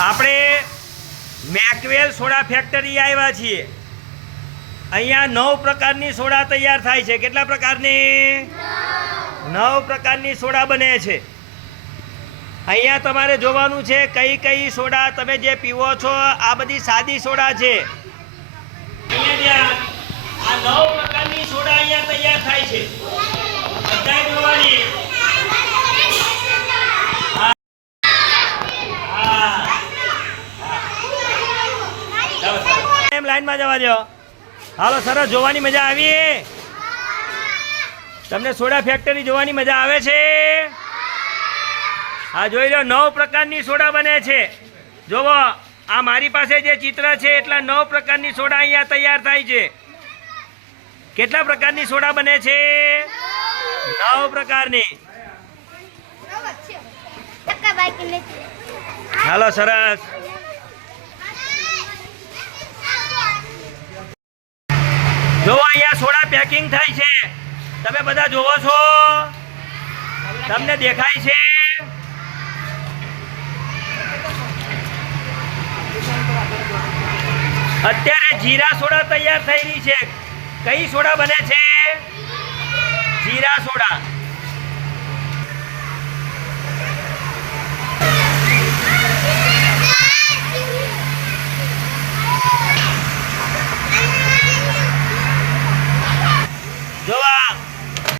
આપણે મેકવેલ soda factory આવ્યા છીએ. અહીંયા નવ પ્રકારની સોડા તૈયાર થાય છે. કેટલા પ્રકારની? નવ પ્રકારની સોડા બને છે. અહીંયા તમારે જોવાનું છે કઈ કઈ સોડા તમે જે પીવો છો, આ બધી સાદી સોડા છે. આ નવ પ્રકારની સોડા અહીંયા તૈયાર થાય છે બધાય જોવાની હા ચાલો, ચાલો. એમ લાઈનમાં જવા દો હાલો સરસ જોવાની મજા આવી. તમને સોડા ફેક્ટરી જોવાની મજા આવે છે? હા જોઈ લો નવ પ્રકારની સોડા બને છે. જોવો આ મારી પાસે જે ચિત્ર છે એટલા નવ પ્રકારની સોડા અહીંયા તૈયાર થાય છે. કેટલા પ્રકારની સોડા બને છે? નવ પ્રકારની. હાલો સરસ જોવો અહીંયા સોડા પેકિંગ થાય છે. તમે બધા જોવો છો? તમને દેખાય છે? અત્યારે જીરા સોડા તૈયાર થઈ રહી છે. કઈ સોડા બને છે? જીરા સોડા.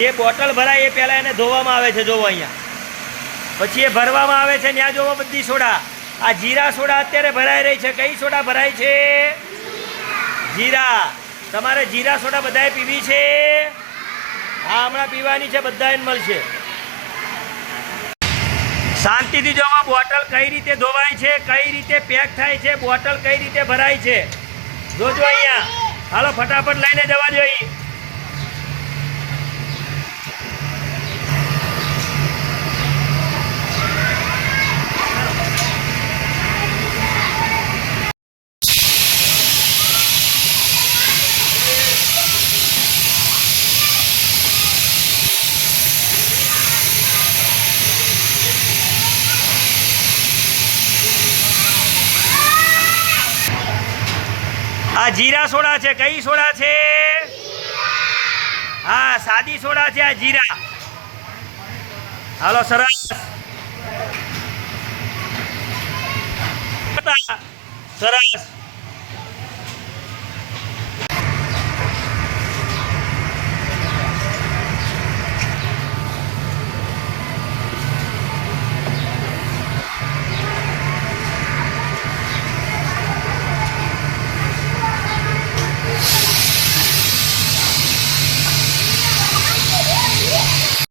જે બોટલ ભરાય એ પહેલાં એને ધોવામાં આવે છે, જોવો અહીંયા. પછી એ ભરવામાં આવે છે ત્યાં જોવો બધી સોડા. આ જીરા સોડા અત્યારે ભરાઈ રહી છે. કઈ સોડા ભરાય છે? જીરા. તમારે જીરા સોડા બધાએ પીવી છે? હા, હમણાં પીવાની છે બધાએ મળશે. શાંતિથી જોવા, બોટલ કઈ રીતે ધોવાય છે, કઈ રીતે પેક થાય છે, બોટલ કઈ રીતે ભરાય છે. જોજો અહીંયા. હાલો, ફટાફટ લઈને જવા જોઈએ આ જીરા સોડા છે, કઈ સોડા છે? હા, સાદી સોડા છે આ જીરા. હાલો, સરસ. સરસ.